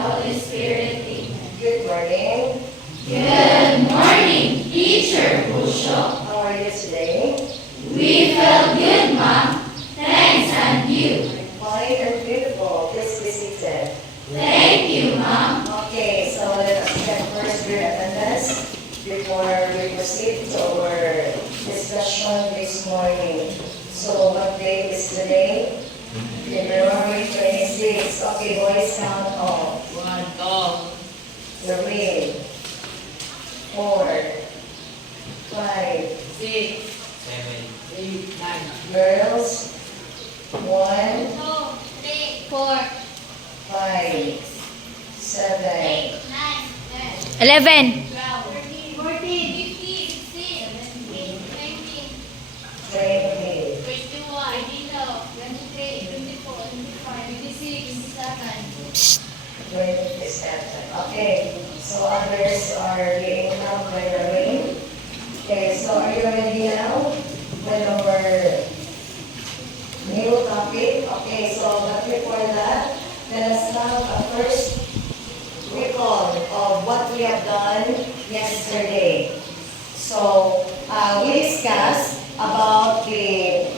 Holy Spirit. Amen. Good morning. Good morning, Teacher Busho. How are you today? We felt good, Mom. Thanks, and you. Fine and beautiful. Please be seated. Thank you, Mom. Okay, so let us check first your attendance before we proceed to our discussion this morning. So what day is today? February 26. Okay, boys, count off. 3, 4, 5, 6, 7, 8, 9. girls, 1, 2, 3, 4, 5, 7, 8, 9, 10, 11. 12, 13, 14, 15, 16, 17, 19, 20. 21, 23, 24, 25, 26, 27. 27. Okay, so others are being helped by the rain. Okay, so are you ready now with our new topic? Okay, so but before that, let us have a first recall of what we have done yesterday. So we discussed about the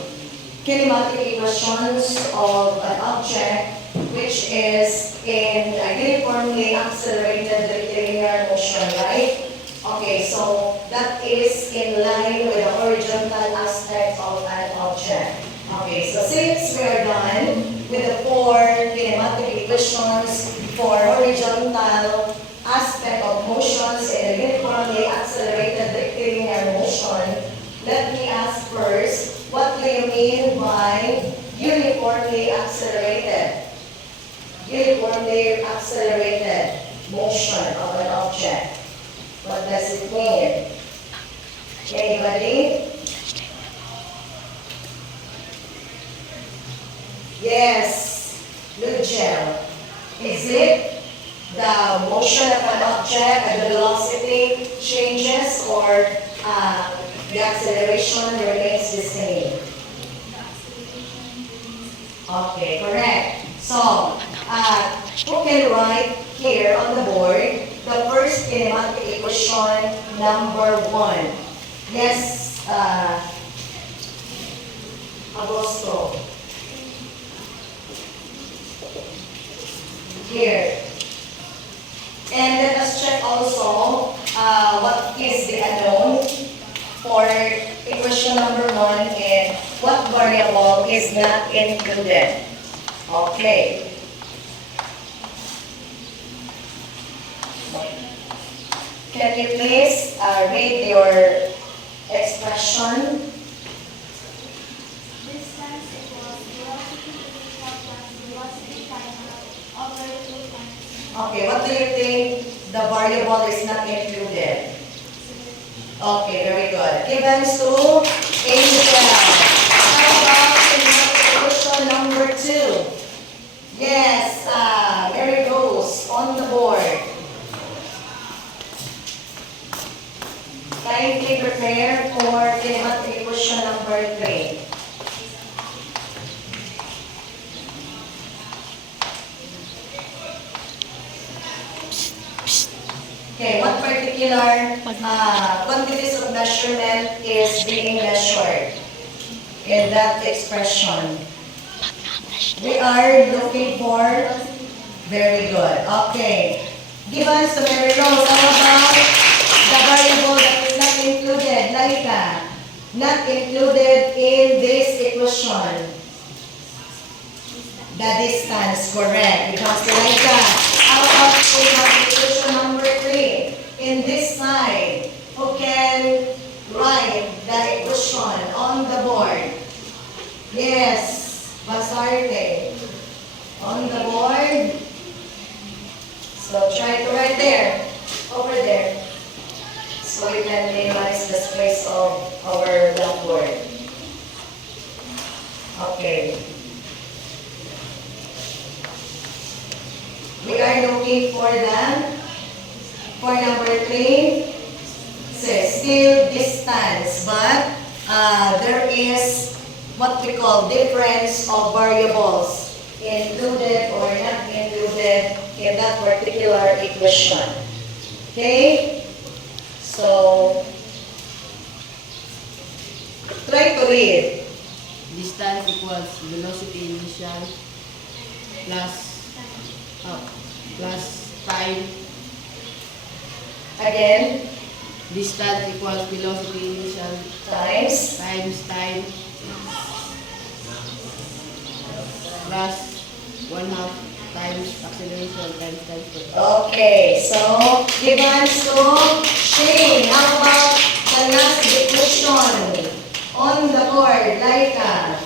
kinematic equations of an object which is in a uniformly accelerated rectilinear motion, right? Okay, so that is in line with the horizontal aspect of an object. Okay, so since we are done with the 4 kinematic equations for horizontal aspect of motions in a uniformly accelerated rectilinear motion, let me ask first, what do you mean by uniformly accelerated? Uniformly accelerated motion of an object. What does it mean? Anybody? Yes, Lugel. Is it the motion of an object and the velocity changes, or the acceleration remains the same? Okay, correct. So, who can write here on the board the first kinematic equation, number 1? Yes, Agosto. Here. And let us check also what is the unknown for equation number 1 and what variable is not included. Okay. Can you please read your expression? Distance equals velocity initial plus velocity final over 2 times. Okay, what do you think the variable is not included? Okay, very good. Givens to Angel. How about equation number 2? Yes, there it goes on the board. Kindly prepare for kinematic equation number 3. Okay, what particular quantities of measurement is being measured in that expression? We are looking for, very good. Okay. Give us the Mary Rose. How about the variable that is not included? Laika, not included in this equation. The distance, correct. Because Laika, how about we have equation number 3? In this side, who can write the equation on the board? Yes, Basarte. On the board. So try to write there, over there. So we can minimize the space of our blackboard. Okay. We are looking for number 3, says still distance, but there is what we call difference of variables, included or not included in that particular equation. Okay? So, try to read. Distance equals velocity initial plus time. Again, Distance equals velocity initial times. times time plus 1/2 times acceleration times time. Okay, so gives to Shane. How about the last equation on the board, Laika?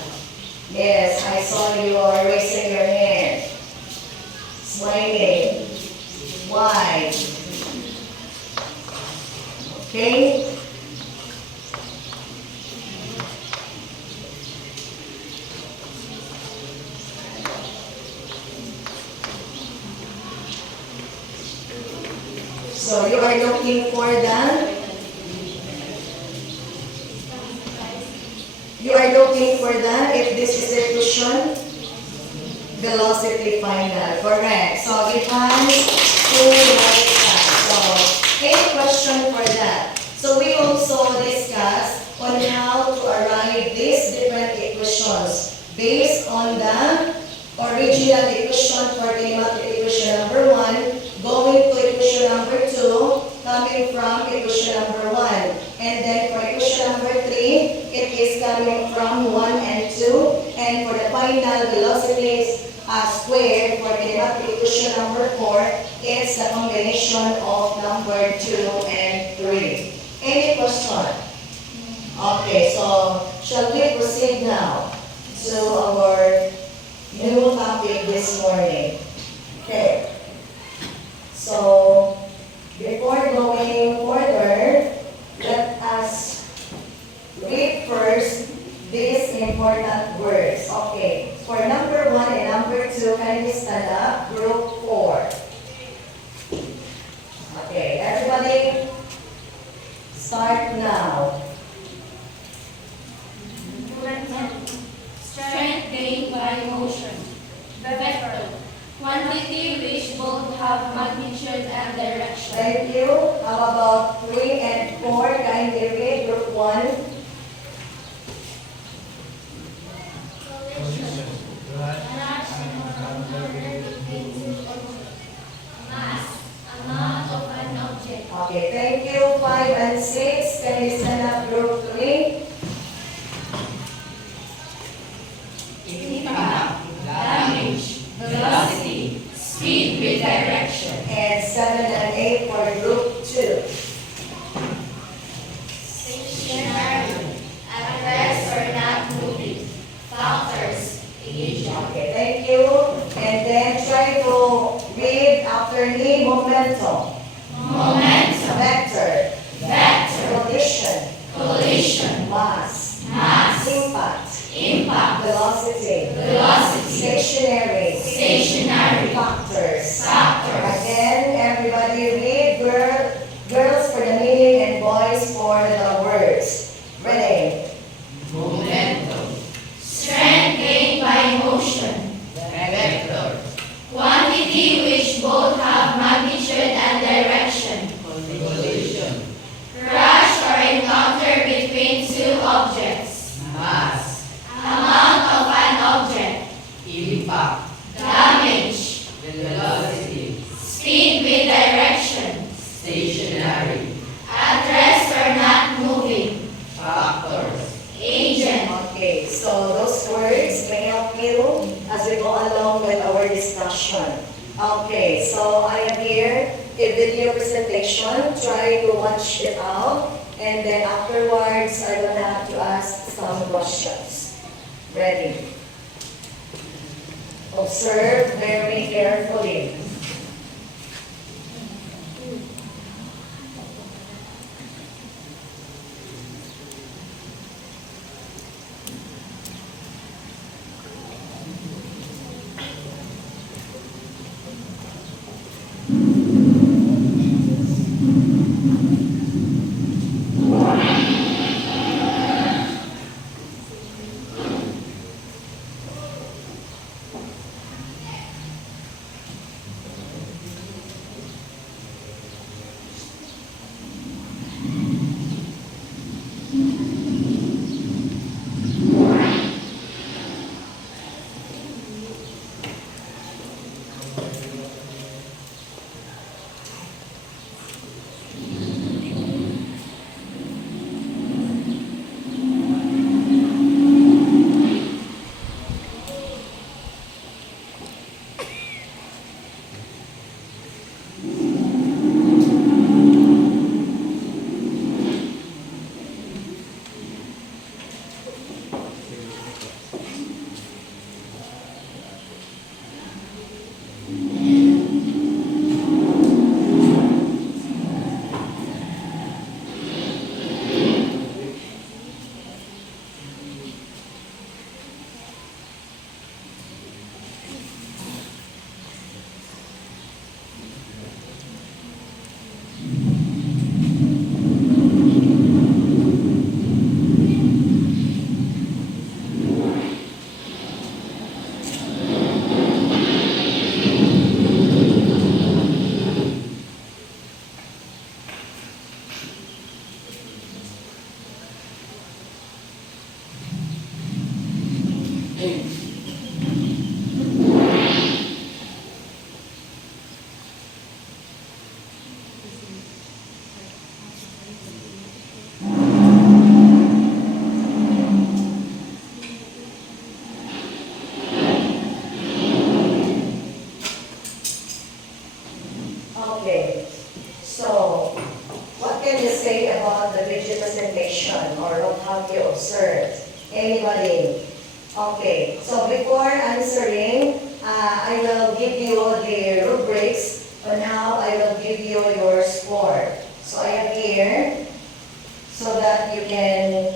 Yes, I saw you are raising your hand. Smiling. Why? Okay. So you are looking for if this is the equation, velocity final. Correct. So gives to like that. So any question for that? So we also discussed on how to arrive these different equations based on the original equation for kinematic equation number 1, going to equation number 2, coming from equation number 1. And then for equation number 3, it is coming from 1 and 2. And for the final velocities squared for kinematic equation number 4, it's the combination of number 2 and 3. Any question? Okay, so shall we proceed now to our new topic this morning? Okay. So, before going further, let us read first these important words. Okay. For number 1 and number 2, can you stand up? Group 4. Okay, everybody, start now. Strength gained by motion. Vector. Quantity which both have magnitude and direction. Thank you. How about 3 and 4? Kindly read group 1. Mass. Amount of an object. Okay, thank you. 5 and 6. Can you stand up group 3? Impact, damage, velocity, speed with direction. And 7 and 8 for group 2. Stationary. At rest or not moving. Factors. Agent. Okay, thank you. And then try to read after me. Momentum. Momentum. Vector. Vector. Collision. Collision. Mass. Mass. Impact. Impact. Velocity. Velocity. Stationary. Stationary. Factors. Factors. Again, everybody read girls for the meaning and boys for the words. Ready? Momentum, Strength gained by motion. vector, Quantity which both have magnitude and direction. collision, Crash or encounter between two objects. mass, Amount of an object. impact, Damage. velocity, Speed with direction. stationary, At rest or not moving. factors. Agent. Okay, so those words may help you as we go along with our discussion. Okay, so I have here a video presentation. Try to watch it out. And then afterwards, I will have to ask some questions. Ready? Observe very carefully. Okay. So, what can you say about the video presentation or what have you observed? Anybody? Okay. So before answering, I will give you the rubrics. But now I will give you your score. So I have here so that you can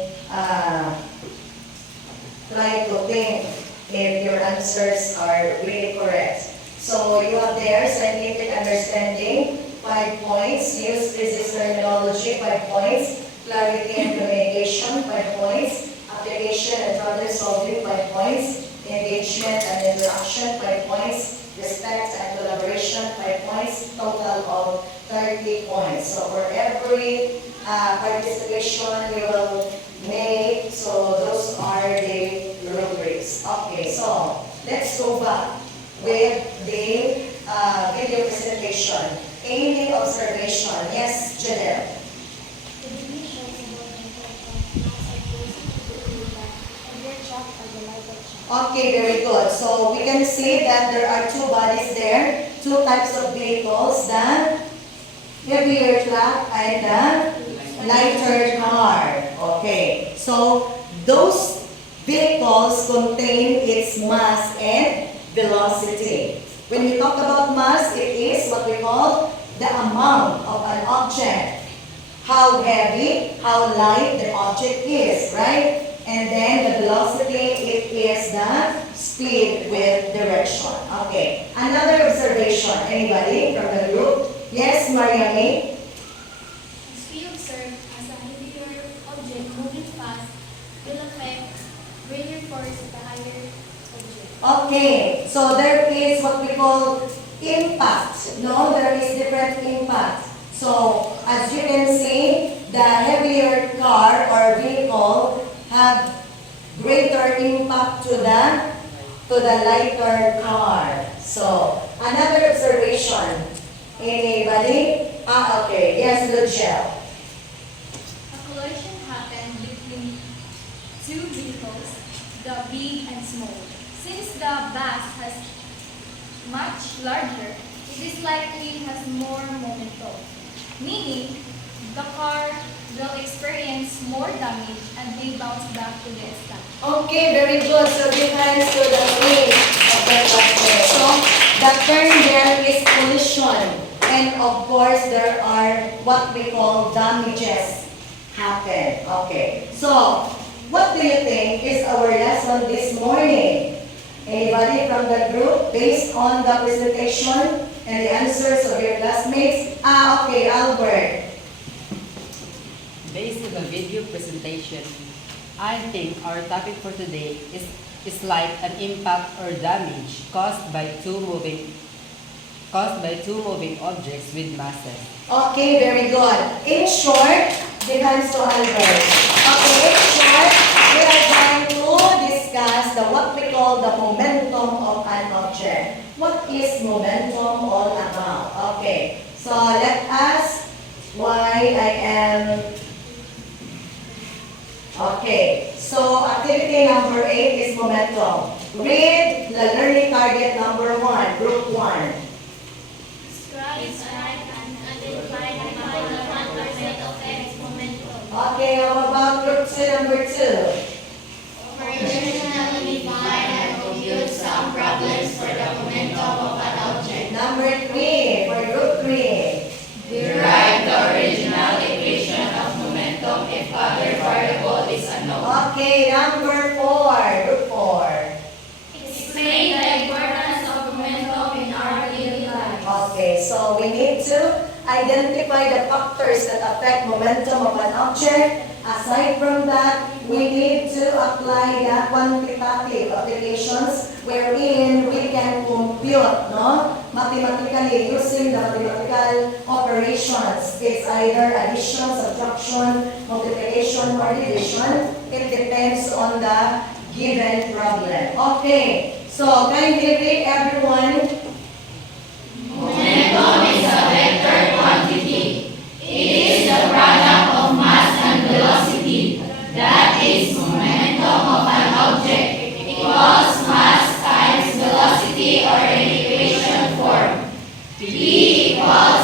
try to think if your answers are really correct. So you have there scientific understanding, 5 points, use physics terminology, 5 points, clarity and communication, 5 points, application and problem solving, 5 points, engagement and interaction, 5 points, respect and collaboration, 5 points, total of 30 points. So for every participation we will make, so those are the rubrics. Okay, so let's go back with the video presentation. Any observation? Yes, Janelle. The definitions about the mass are closely related and their track are the lighter track. Okay, very good. So we can see that there are two bodies there, two types of vehicles, the heavier truck and the lighter car. Okay, so those vehicles contain its mass and velocity. When we talk about mass, it is what we call the amount of an object. How heavy, how light the object is, right? And then the velocity, it is the speed with direction. Okay. Another observation. Anybody from the group? Yes, Mariami? As we observe, as a heavier object moving fast will affect greater force of the higher object. Okay. So there is what we call impact. No, there is different impact. So as you can see, the heavier car or vehicle have greater impact to the lighter car. So another observation. Anybody? Okay. Yes, Lucia. A collision happened between two vehicles, the big and small. Since the bus has much larger, it is likely has more momentum, meaning the car will experience more damage and they bounce back to their stand. Okay, very good. So depends to the weight of the object. So the term there is collision. And of course, there are what we call damages happen. Okay. So, what do you think is our lesson this morning? Anybody from the group based on the presentation and the answers of your classmates? Okay, Albert. Based on the video presentation, I think our topic for today is like an impact or damage caused by two moving objects with masses. Okay, very good. In short, depends to Albert. Okay, in short, we are going to discuss what we call the momentum of an object. What is momentum all about? Okay, so let us, why I am, okay, so activity number 8 is momentum. Read the learning target number 1, group 1. Describe and identify the concept of X momentum. Okay, how about group 2, number 2? Operationally define and compute some problems for the momentum of an object. Number 3, for group 3. Derive the original equation of momentum if other variable is unknown. Okay, number 4, group 4. Explain the importance of momentum in our daily lives. Okay, so we need to identify the factors that affect momentum of an object. Aside from that, we need to apply the quantitative applications wherein we can compute, no? Mathematically, using the mathematical operations. It's either addition, subtraction, multiplication, or division. It depends on the given problem. Okay, so kindly read everyone. Momentum is a vector quantity. It is the product of mass and velocity. That is momentum of an object equals mass times velocity or in equation form. P equals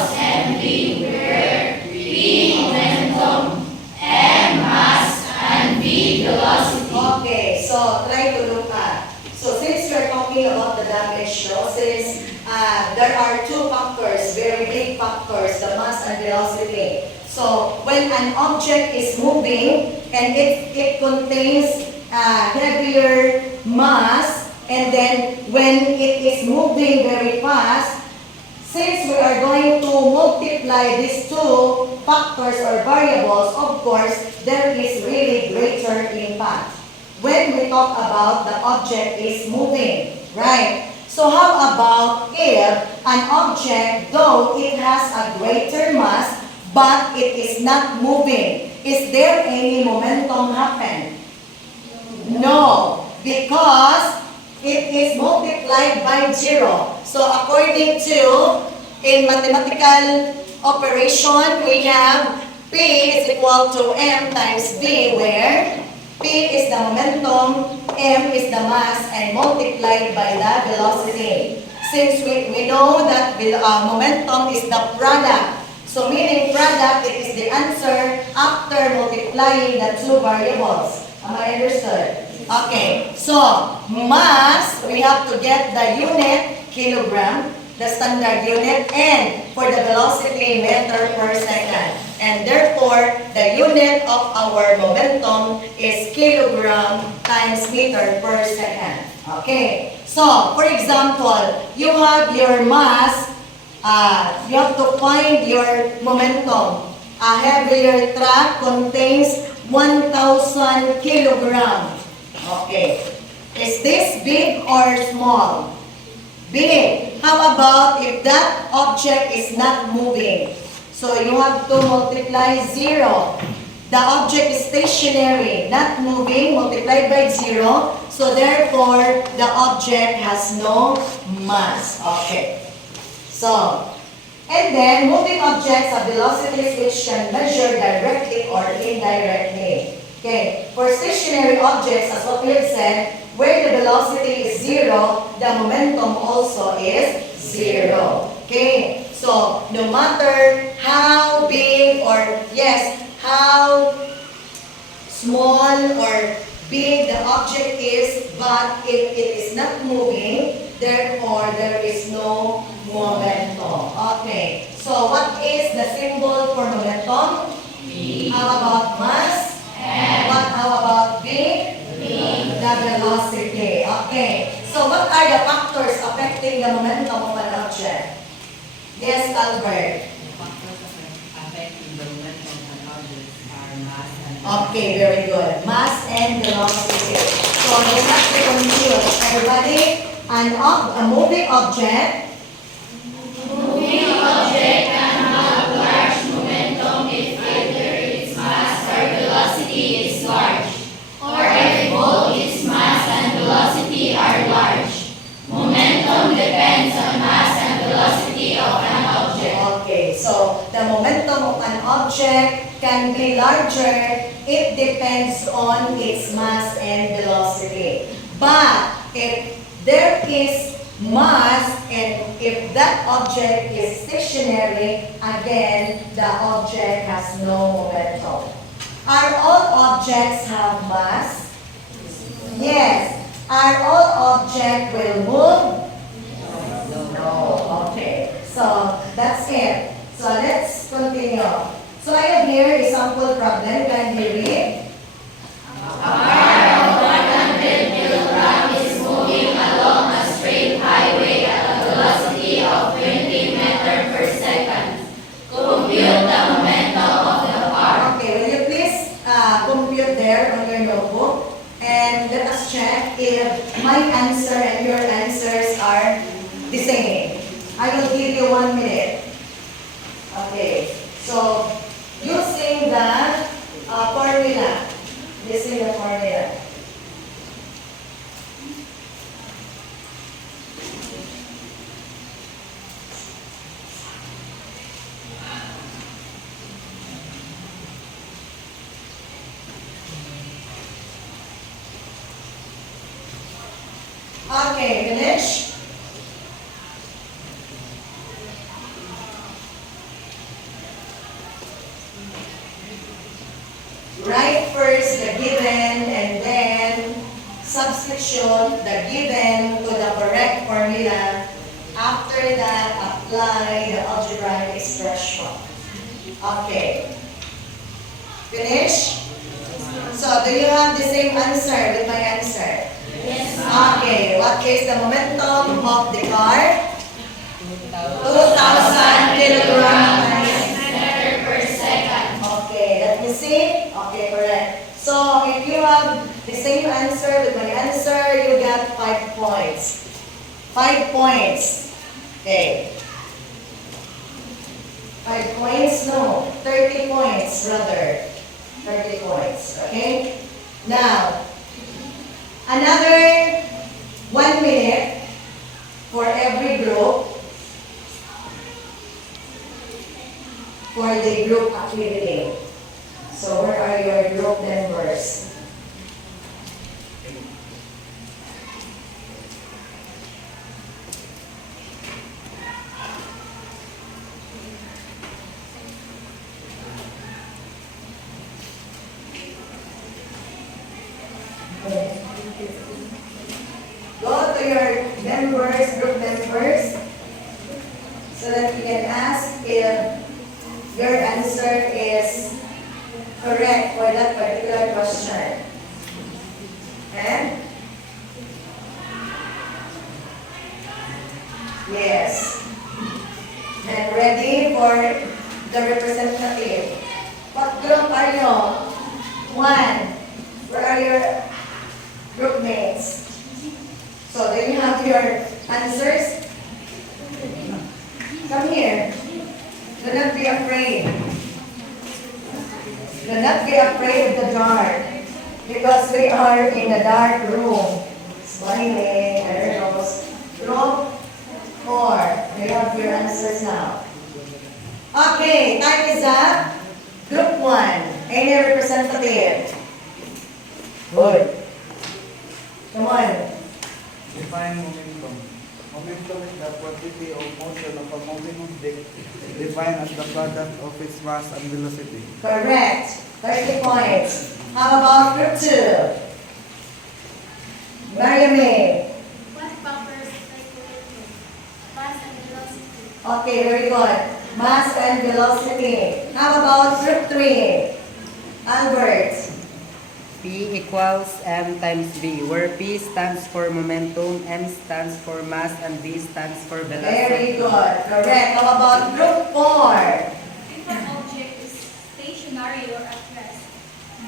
velocity. So when an object is moving and it contains heavier mass, and then when it is moving very fast, since we are going to multiply these two factors or variables, of course, there is really greater impact when we talk about the object is moving, right? So how about if an object, though it has a greater mass, but it is not moving? Is there any momentum happen? No, because it is multiplied by 0. So according to, in mathematical operation, we have P is equal to M times V, where P is the momentum, M is the mass, and multiplied by the velocity. Since we know that momentum is the product, so meaning product, it is the answer after multiplying the two variables. Am I understood? Okay, so mass, we have to get the unit, kilogram, the standard unit, and for the velocity, meter per second. And therefore, the unit of our momentum is kilogram times meter per second. Okay, so for example, you have your mass, you have to find your momentum. A heavier truck contains 1,000 kilograms. Okay. Is this big or small? Big. How about if that object is not moving? So you have to multiply 0. The object is stationary, not moving, multiplied by 0. So therefore, the object has no mass. Okay. So, and then moving objects have velocities which can measure directly or indirectly. Okay, for stationary objects, as what we have said, where the velocity is 0, the momentum also is 0. Okay, so no matter how big or, yes, how small or big the object is, but if it is not moving, therefore there is no momentum. Okay, so what is the symbol for momentum? V. How about mass? How about V? The velocity. Okay. So what are the factors affecting the momentum of an object? Yes, Albert. The factors affecting the momentum of an object are mass and Okay, very good. Mass and velocity. So you have to confuse. Everybody, a moving object. Can have large momentum if either its mass or velocity is large, or if both its mass and velocity are large. Momentum depends on mass and velocity of an object. Okay, so the momentum of an object can be larger. It depends on its mass and velocity. But if there is mass and if that object is stationary, again, the object has no momentum. Are all objects have mass? Yes. Are all objects will move? No. Okay. So that's it. So let's continue. So I have here a sample problem. Can you read? Okay, will you please compute there on your notebook? And let us check if my answer and your answers are the same. I will give you 1 minute. Okay, so using the formula. Using the formula. Okay, finish. Write first the given and then substitute the given to the correct formula. After that, apply the algebraic expression. Okay. Finish? So, do you have the same answer with my answer? Yes. Okay, what is the momentum of the car? 2,000 kilograms Per second. Okay, let me see. Okay, correct. So, if you have the same answer with my answer, you get 5 points. 5 points. Okay. 5 points? No. 30 points, brother. 30 points. Okay? Now, another 1 minute for every group for the group activity. So, where are your group members? Go to your members, group members, so that you can ask if your answer is correct for that particular question. And yes. And ready for the representative. What group are you? 1. Where are your group mates? So, do you have your answers? Come here. Do not be afraid. Do not be afraid of the dark. Because we are in a dark room. Smiling. There goes. Group 4. Do you have your answers now? Okay, time is up. Group 1. Any representative? Good. Come on. Define momentum. Momentum is the quantity of motion of a moving object defined as the product of its mass and velocity. Correct. 30 points. How about group 2? Mariame. What factors calculate mass and velocity? Okay, very good. Mass and velocity. How about group 3? Albert. P equals M times V, where P stands for momentum, M stands for mass, and V stands for Very velocity. good. Correct. How about group 4? If an object is stationary or at rest,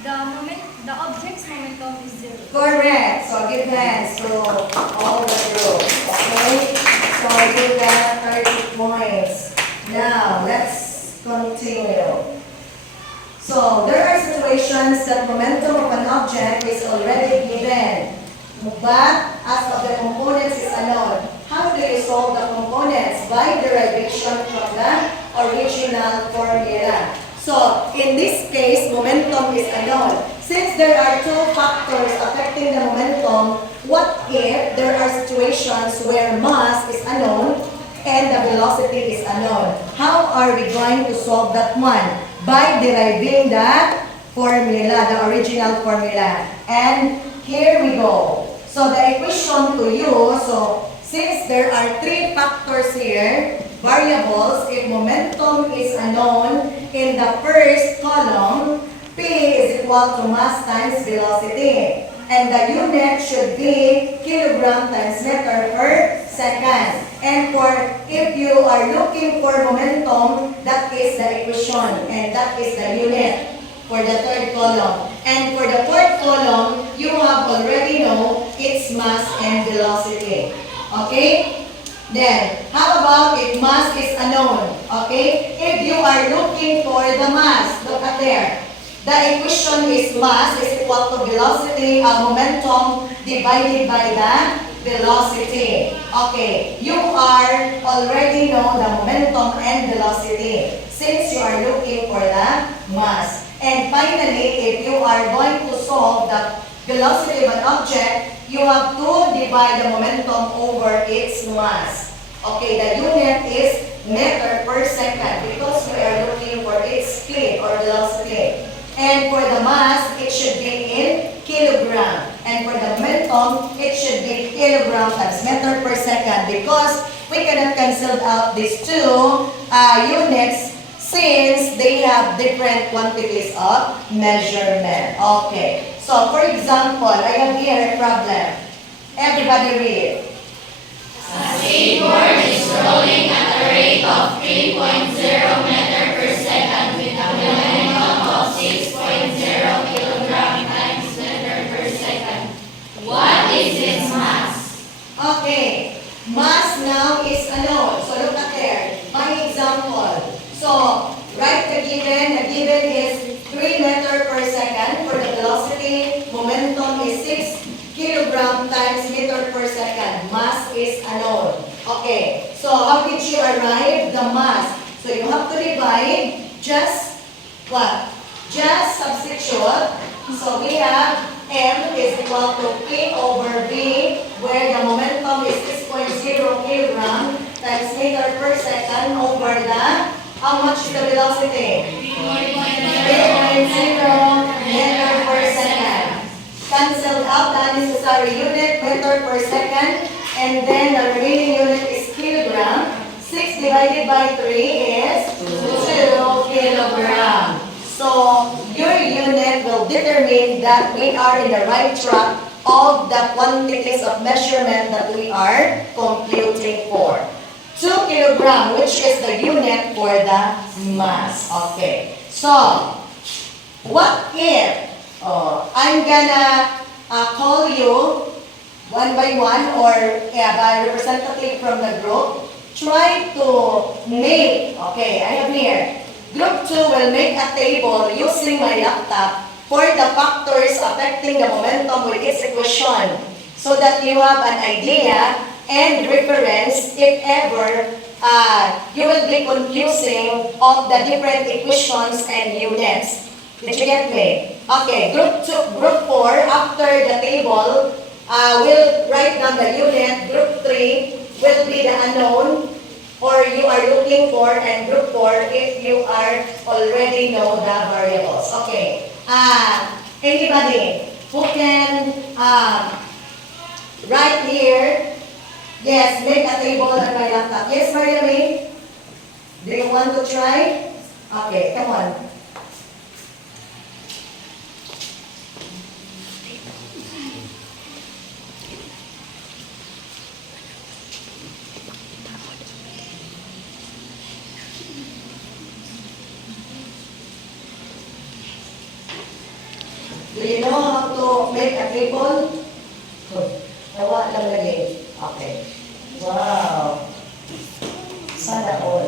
the object's momentum is zero. Correct. So give hands to all the groups. Okay? So you got 30 points. Now, let's continue. So, there are situations that momentum of an object is already given, but as of the components is unknown. How do you solve the components? By derivation from the original formula. So, in this case, momentum is unknown. Since there are 2 factors affecting the momentum, what if there are situations where mass is unknown and the velocity is unknown? How are we going to solve that one? By deriving the formula, the original formula. And here we go. So the equation to use, so since there are 3 factors here, variables, if momentum is unknown, in the first column, P is equal to mass times velocity. And the unit should be kilogram times meter per second. And for if you are looking for momentum, that is the equation and that is the unit for the 3rd column. And for the 4th column, you have already know its mass and velocity. Okay? Then, how about if mass is unknown? Okay? If you are looking for the mass, look at there. The equation is mass is equal to velocity, momentum divided by the velocity. Okay, you are already know the momentum and velocity since you are looking for the mass. And finally, if you are going to solve the velocity of an object, you have to divide the momentum over its mass. Okay, the unit is meter per second because we are looking for its speed or velocity. And for the mass, it should be in kilogram. And for the momentum, it should be kilogram times meter per second because we cannot cancel out these 2 units since they have different quantities of measurement. Okay. So, for example, I have here a problem. Everybody read. Okay, mass now is ano? So look at there. My example. So write the given. The given is 3 meter per second for the velocity. Momentum is 6 kilogram times meter per second. Mass is unknown. Okay, so how did you arrive the mass? So you have to divide just what? Just substitute. So we have M is equal to P over V, where the momentum is 6.0 kilogram times meter per second over the, how much is the velocity? 3.0 meter per second. Cancelled out the unnecessary unit, meter per second, and then the remaining unit is kilogram. 6 divided by 3 is 2 kilogram. So, your unit will determine that we are in the right track of the quantities of measurement that we are computing for. 2 kilogram, which is the unit for the mass. Okay. So, what if I'm gonna call you one by one or by representative from the group, try to make, okay, I have here, Group 2 will make a table using my laptop for the factors affecting the momentum with its equation so that you have an idea and reference if ever you will be confusing of the different equations and units. Did you get me? Okay, Group 4, after the table, will write down the unit. Group 3 will be the unknown or you are looking for, and Group 4 if you are already know the variables. Okay. Anybody who can write here? Yes, make a table on my laptop. Yes, Maria May? Do you want to try? Okay, come on. Do you know how to make a table? Tawa lang lagi. Okay. Wow. Sana all.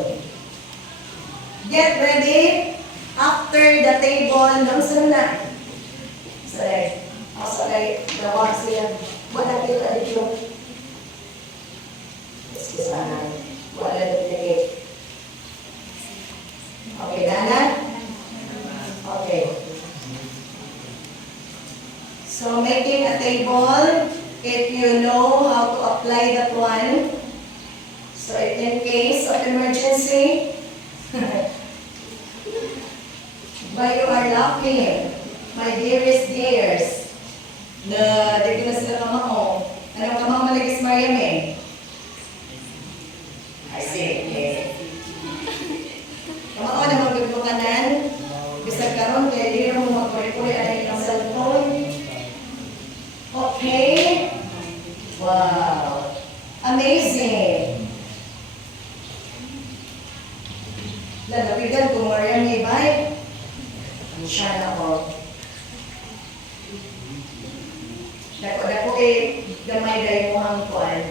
Get ready. After the table, nang na. Sorry. Sorry. Gawa siya. Wala kita dito. Sana. Wala dito. Okay, Dana? Okay. So making a table, if you know how to apply that one, so in case of emergency, but you are laughing, my dearest dears, na di ko na sila kamao. Anong kamao malagis Mariame? I see, okay. Kamao na magbubukanan, bisag karon kaya di mo magpuri-puri ang ilang cellphone. Okay. Wow. Amazing. Lalapigan kung Mariam ni Bay. Siya na ako. Dako gamay dahil mo ang kuwan.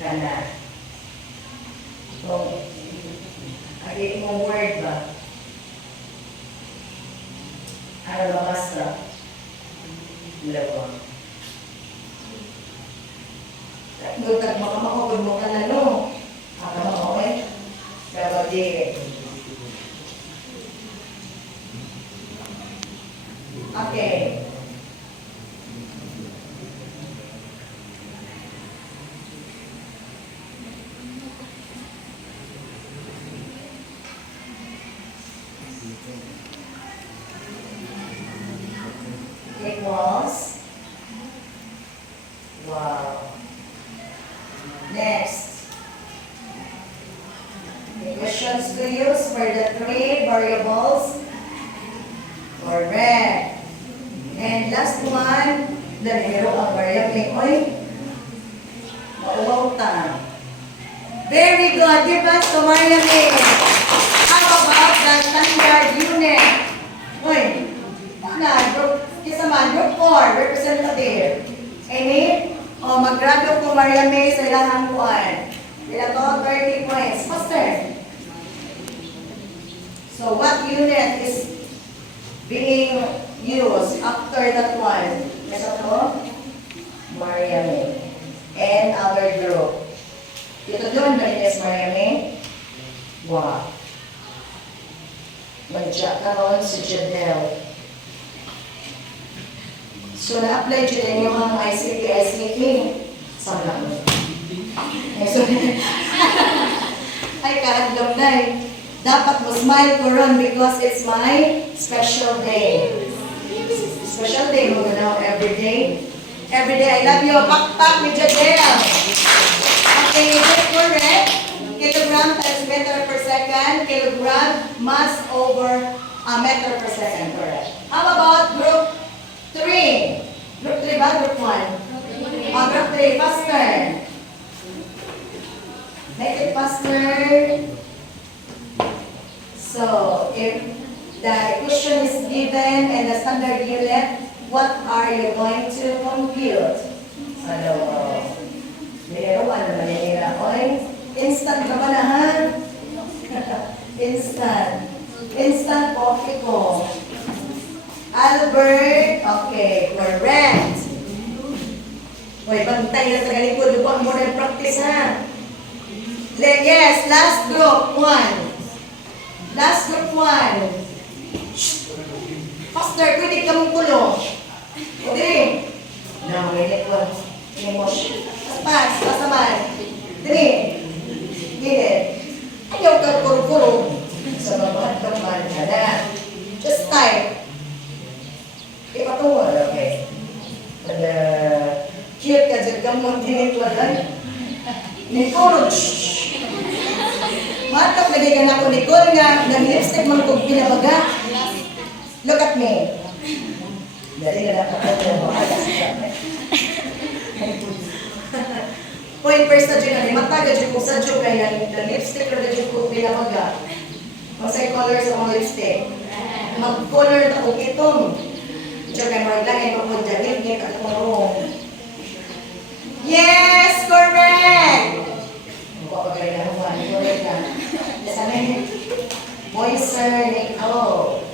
Kana. So, agi mo word ba? Ano ba basta? Lawa. Gutag makamahugod mo ka na no. Ako eh. Gabadi. Okay. Equals. Wow. Next. Equation equations to use for the three variables? Correct. And last one, daliro ang variable. Oy, mauwaw ta. Very good. Give us to Maria May. How about the standard unit? Oy, group, kisaman, group 4, representative. Any? O, mag-grado ko Maria May sa ilang kuan. Ilang to, 30 points. Faster. So, what unit is being used after that one? Yes, ako? Maria May. And our group. Ito doon ba yes, Maria May? Wow. Mag-jack ka ron si Jadel. So, na-apply dyan yung mga ICT. Sana. Ay, kaadlong na eh. Dapat mo smile ko ron because it's my special day. Special day mo na every day. Every day, I love you. Pak-pak ni Jadel. Okay, is it correct? Kilogram times meter per second. Kilogram mass over meter per second. Correct. How about group 3? Group 3 ba? Group 1? Group 3, faster. Make it faster. So, if the equation is given and the standard unit, what are you going to compute? Ano? Mayroon naman yung oy. Instant ka ba na, ha? Instant. Instant coffee ko. Albert, okay, correct. Uy, bantay na sa galing ko. Lubang mo na practice, ha? Yes, last group, 1. Last group 1. Faster, pwede ka mong tulo. Okay. No, wait, one. Emotion. Pas, pasaman. Dali. Gilid. Ayaw ka kuro-kuro. Sa mabahan ka na. Just type. Ipatungol, okay. And, cute ka dyan kang magtinitwalan. Nicole, matap lagi ka na ako, Nicole, nga, nag-lipstick man kong pinabaga. Look at me. Dali na lang ako. Point first na dyan, mataga dyan kung sa dyan kaya nag-lipstick na dyan kong pinabaga. Masay color sa mga lipstick. Mag-color na kong itong. Diyan kayo maglagay pa po dyan, ngit at marong. Yes, correct! Mukha na naman, correct na. Sana yun. Moiser, Nicole.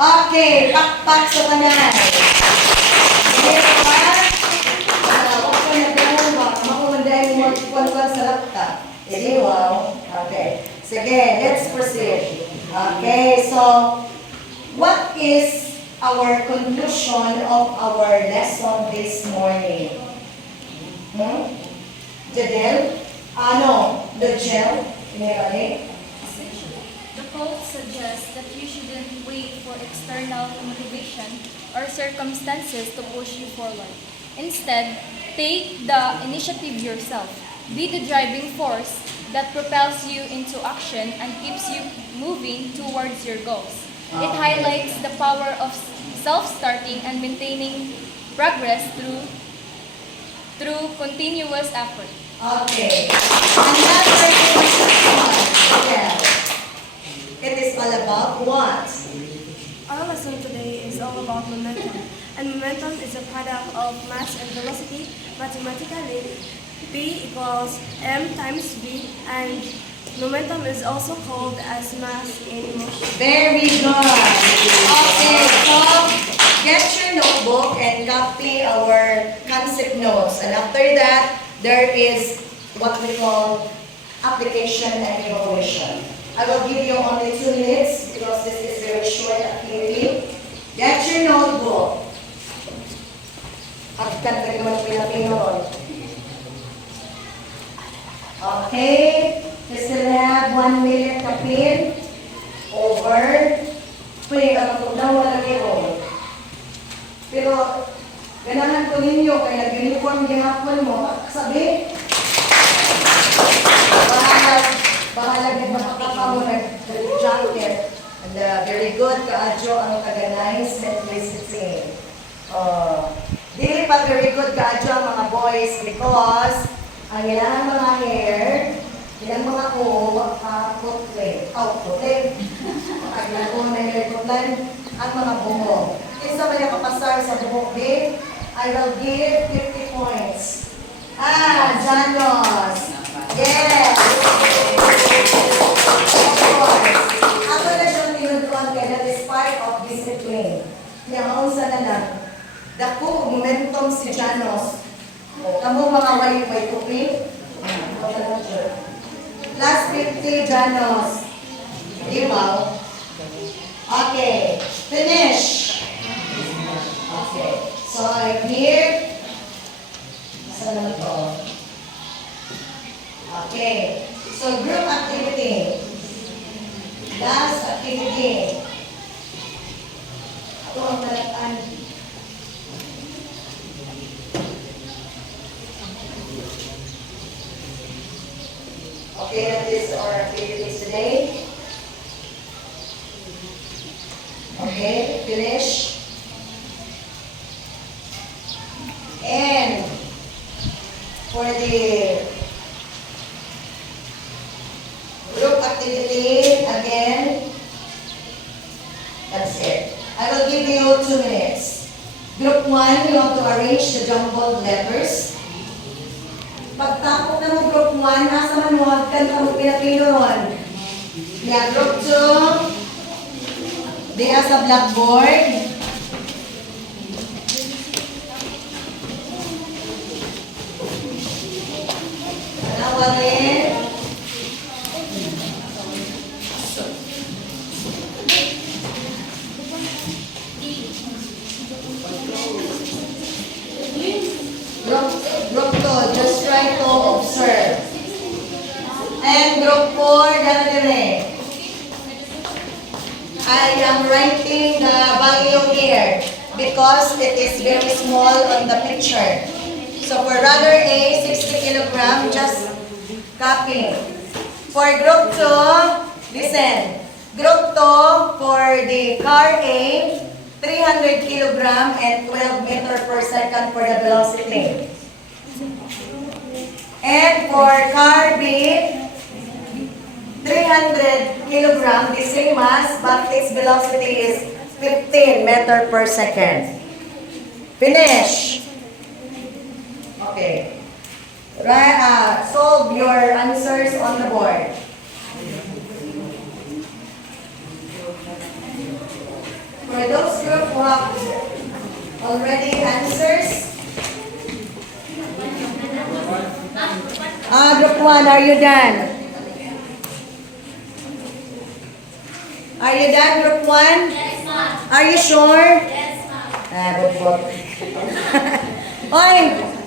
Okay, pakpak sa tanan. Dito ba? Huwag ka na doon, baka makumandahin mo kuwan-kuwan sa laptop. Hindi, wow. Okay. Sige, let's proceed. Okay, so, what is our conclusion of our lesson this morning? Jadel? Ano? The gel? Inirali? The quote suggests that you shouldn't wait for external motivation or circumstances to push you forward. Instead, take the initiative yourself. Be the driving force that propels you into action and keeps you moving towards your goals. It highlights the power of self-starting and maintaining progress through continuous effort. Okay. Another question. Yeah. It is all about what? Our lesson today is all about momentum. And momentum is a product of mass and velocity. Mathematically, P equals m times v, and momentum is also called as mass in motion. Very good. Okay, so get your notebook and copy our concept notes. And after that, there is what we call application and evaluation. I will give you only 2 minutes because this is very short activity. Get your notebook. Agkat ka naman Pilipino. Okay, we still have 1 minute kapin over. Pwede ka matugnaw wala kayo. Pero, ganahan ko ninyo, kaya nag-uniform gihapon mo. Sabi, bahala din makakapa mo nag-jacket. And very good, kaadyo ang taganay, simplicity. Dili pa very good kaadyo ang mga boys because ang ilang mga hair, ilang mga putli, ang ilang na hair putlan, ang mga buhok. Kinsa ba yung kapasar sa buhok, babe? I will give 50 points. Janos. Yes. Of course. Ako na siyang tinutuan kaya that is part of discipline. Kaya maunsa na lang. Dako, momentum si Janos. Kamu mga way tupi. Last 50, Janos. Wow. Okay. Finish. Okay. So, here. Saan naman to? Okay. So, group activity. Last activity. Ito ang talatan. Okay, that is our activities today. Okay, finish. And for the group activity, again, that's it. I will give you 2 minutes. Group 1, you have to arrange the jumbled letters. Pagtapok na mo group 1, asa man mo, hagkan ka mo pinapino ron. Yeah, group 2, diya sa blackboard. Rin. Group 2, just try to observe. And group 4, dala. I am writing the value here because it is very small on the picture. So for rudder A, 60 kilogram, just copy. For group 2, listen. Group 2, for the car A, 300 kilogram and 12 meter per second for the velocity. And for car B, 300 kilogram, the same mass, but its velocity is 15 meter per second. Finish. Okay. Right, solve your answers on the board. For those group who have already answers, group 1, are you done? Are you done, group 1? Yes, ma'am. Are you sure? Yes, ma'am. Bot. Oy,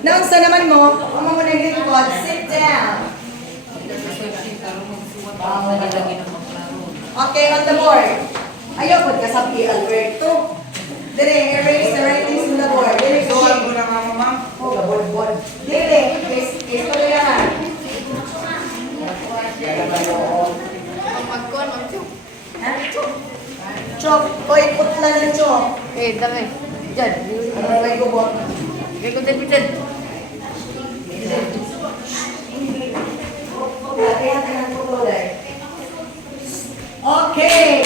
naunsa naman mo? Ama mo ng lingkod, sit down. Okay, on the board. Ayaw, ba't ka sa Alberto? Dili, erase the writings on the board. Dili, Isuwan ko na nga mo, ma'am. oh, board. Dili, is ko na yan. Ha? Chok, oy, putla ng chok. Dami. Diyan. Ano may gubot? Ikaw din po dyan. Okay.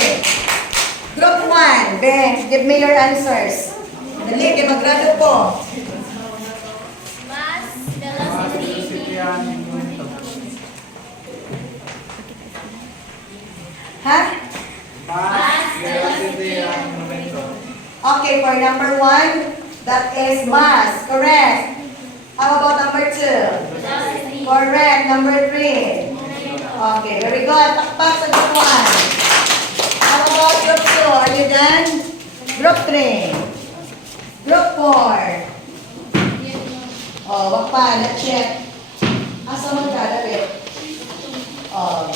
Group 1, Ben, give me your answers. Dali, kaya mag-grado po. Mass, Mas velocity, sisipihan yung momentum. Ha? Mas velocity ang momentum. Okay, for number 1, that is mass. Correct. How about number 2? velocity, Correct. Number 3? Okay, very good. Takpak sa group 1. How about group 2? Are you done? Group 3. Group 4. Oh, wag pa. Let's check. Asa mo dadabit? Oh.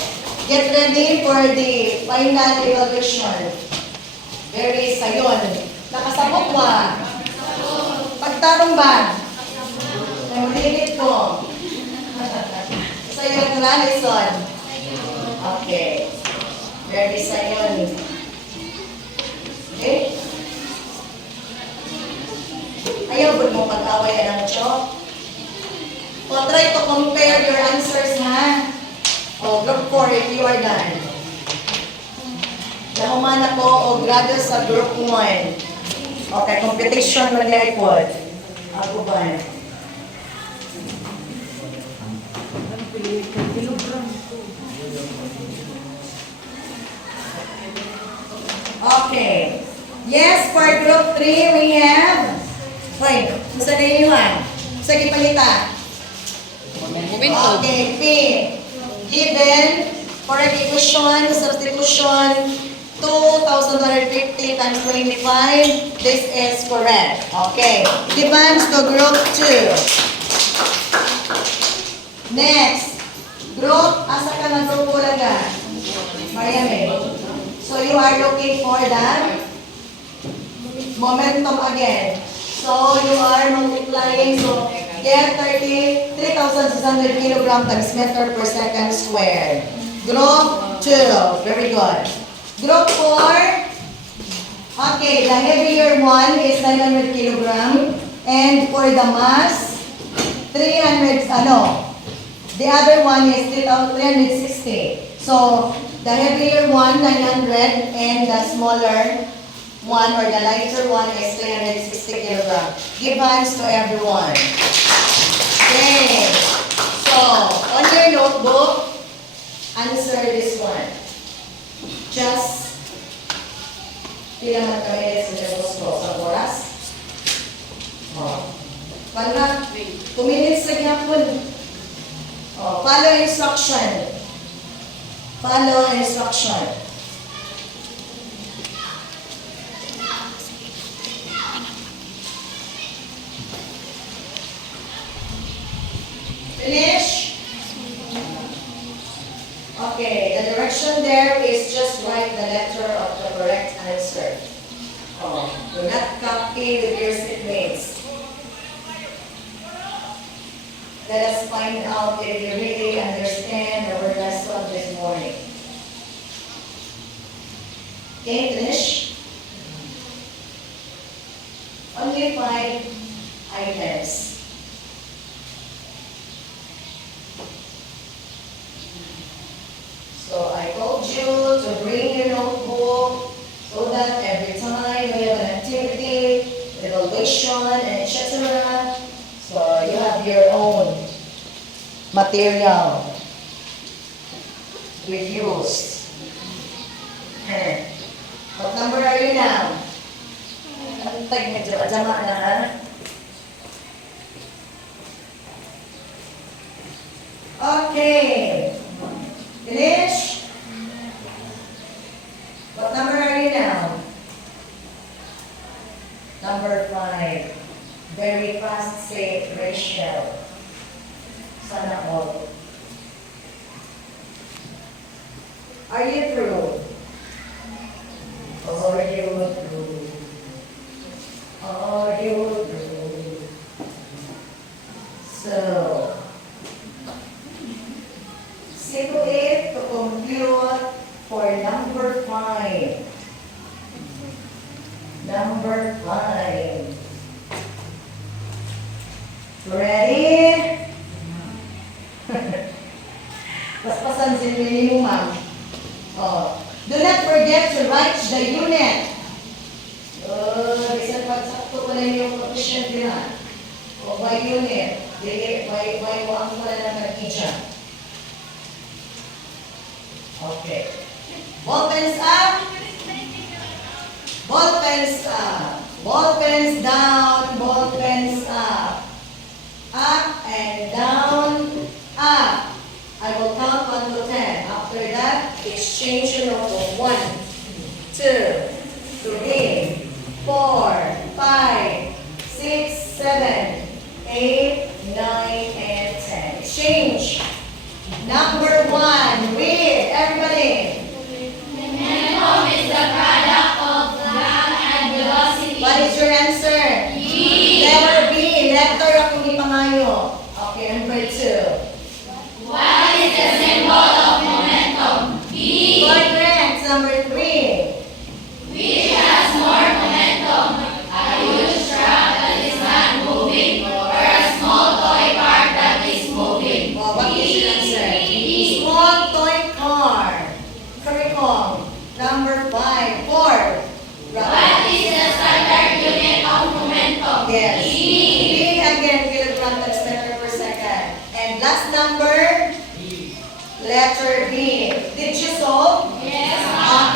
Get ready for the final evaluation. Very sayon. Nakasabot wa. Magtarong ba? Narinig ko. Sa iyo, Alison. Okay. Ready sa yun. Okay? Ayaw ba mo pag-away ng chok? O, try to compare your answers, ha? O, group 4 if you are done. Nakuman ako o grado sa group 1. Okay, competition mag-report. Ako ba? Okay. Yes, for group 3, we have... Hoy, musta na yun ha? Sa gipalita. Okay, P. Given, for equation, substitution, 2,150 times 25. This is correct. Okay. Advance to group 2. Next. Group, asa ka ng group ulaga? Mariame. So you are looking for the momentum again. So you are multiplying. So get 3,600 kilogram times meter per second squared. Group 2. Very good. Group 4. Okay, the heavier one is 900 kilogram. And for the mass, 300, the other one is 360. So, the heavier one, 900, and the smaller one or the lighter one is 360 kilogram. Give hands to everyone. Okay. So, on your notebook, answer this one. Just, pila man kami sa Diyos ko sa oras. Para 2 minutes na gyapon. Follow instruction. Follow instruction. Finish? Okay, the direction there is just write the letter of the correct answer. Do not copy with your seatmates. Let us find out if you really understand our lesson this morning. Okay, finish? Only 5 items. So I told you to bring your notebook so that every time we have an activity, evaluation, and etc., so you have your own material with use. What number are you now? Tag medyo adama na ha? Okay. Finish? What number are you now? Number 5. Very fast, safe ratio. Sana all. Are you through? Are you through? Are you through? So, see to it to compute for number 5. Number 5. Ready? Paspasan si minimum, ma'am. Do not forget to write the unit. Bisan pagsakto ko na yung coefficient nila. By unit. By one ko na lang nag-teacher. Okay. Ball pens up. Ball pens up. Ball pens down. Ball pens up. Up and down. Up. I will count 1 to 10. After that, exchange your notebook. 1, 2, 3, 4, 5, 6, 7, 8, 9, and 10. Exchange. Number 1. Read, everybody. Momentum is the product of length and velocity. What is your answer? G. Yes. B again, kilogram times meter per second. And last number? Letter B. Did you solve? Yes.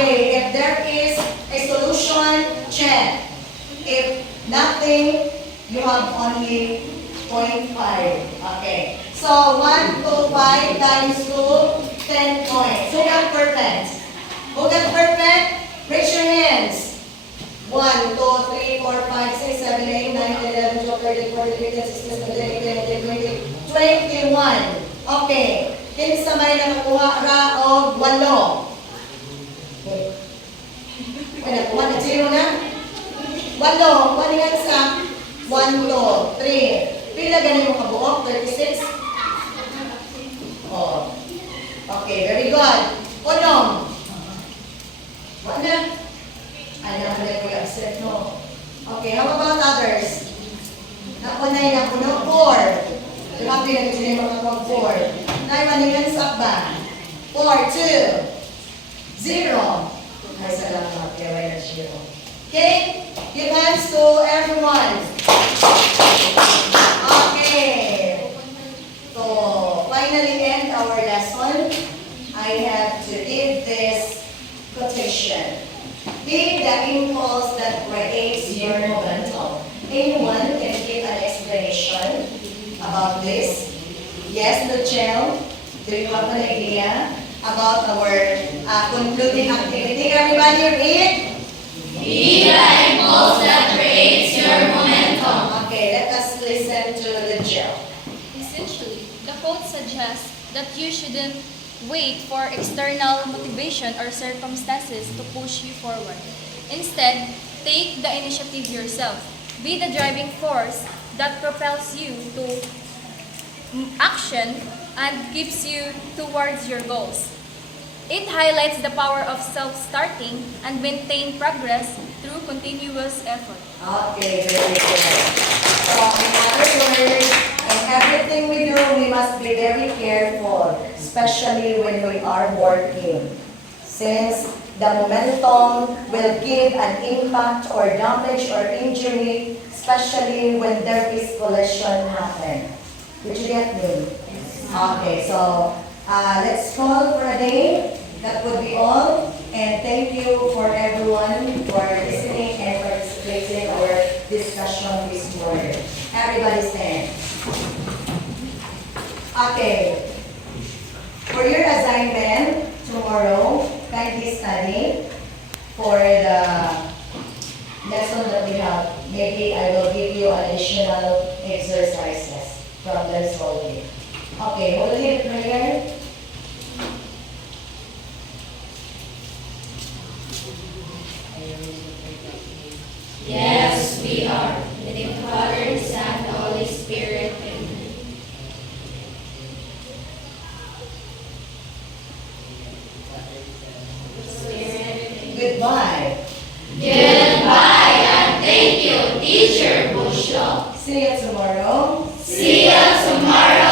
Okay, if there is a solution, check. If nothing, you have only 0.5. Okay. So 1 to 5 times 2, 10 points. Who got perfect? Who got perfect? Raise your hands. 1, 2, 3, 4, 5, 6, 7, 8, 9, 10, 11, 12, 13, 14, 15, 16, 17, 18, 19, 20, 21. Okay. Kinsa may nakakuha ra og 8. Okay. Kaya nakuha na 0 na? 8. Kuha nga sa 1, 2, 3. Pila ganin mo kabuok? 36? Oh. Okay, very good. Unong. What na? Ano na ko yung upset, no? Okay, how about others? Nakunay na puno, 4. Grabe na kasi yung mga 4. Nay, maningan sa ba? 4, 2, 0. Ay, salamat. Kaya may na 0. Okay? Give hands to everyone. Okay. So, finally end our lesson. I have to give this quotation. Be the impulse that creates your momentum. Anyone can give an explanation about this? Yes, Luchelle, do you have an idea about our concluding activity? Everybody read? Be the impulse that creates your momentum. Okay, let us listen to Luchelle. Essentially, the quote suggests that you shouldn't wait for external motivation or circumstances to push you forward. Instead, take the initiative yourself. Be the driving force that propels you to action and keeps you towards your goals. It highlights the power of self-starting and maintain progress through continuous effort. Okay, very good. So, in other words, in everything we do, we must be very careful, especially when we are working, since the momentum will give an impact or damage or injury, especially when there is collision happen. Did you get me? Okay, so let's call for a day. That would be all. And thank you for everyone for listening and participating in our discussion this morning. Everybody stand. Okay. For your assignment tomorrow, kindly study for the lesson that we have. Maybe I will give you additional exercises from the solving. Okay, will you lead prayer? Yes, we are. In the Father, Son, Holy Spirit. Amen. Goodbye. Goodbye and thank you, Teacher Busho. See you tomorrow. See you tomorrow.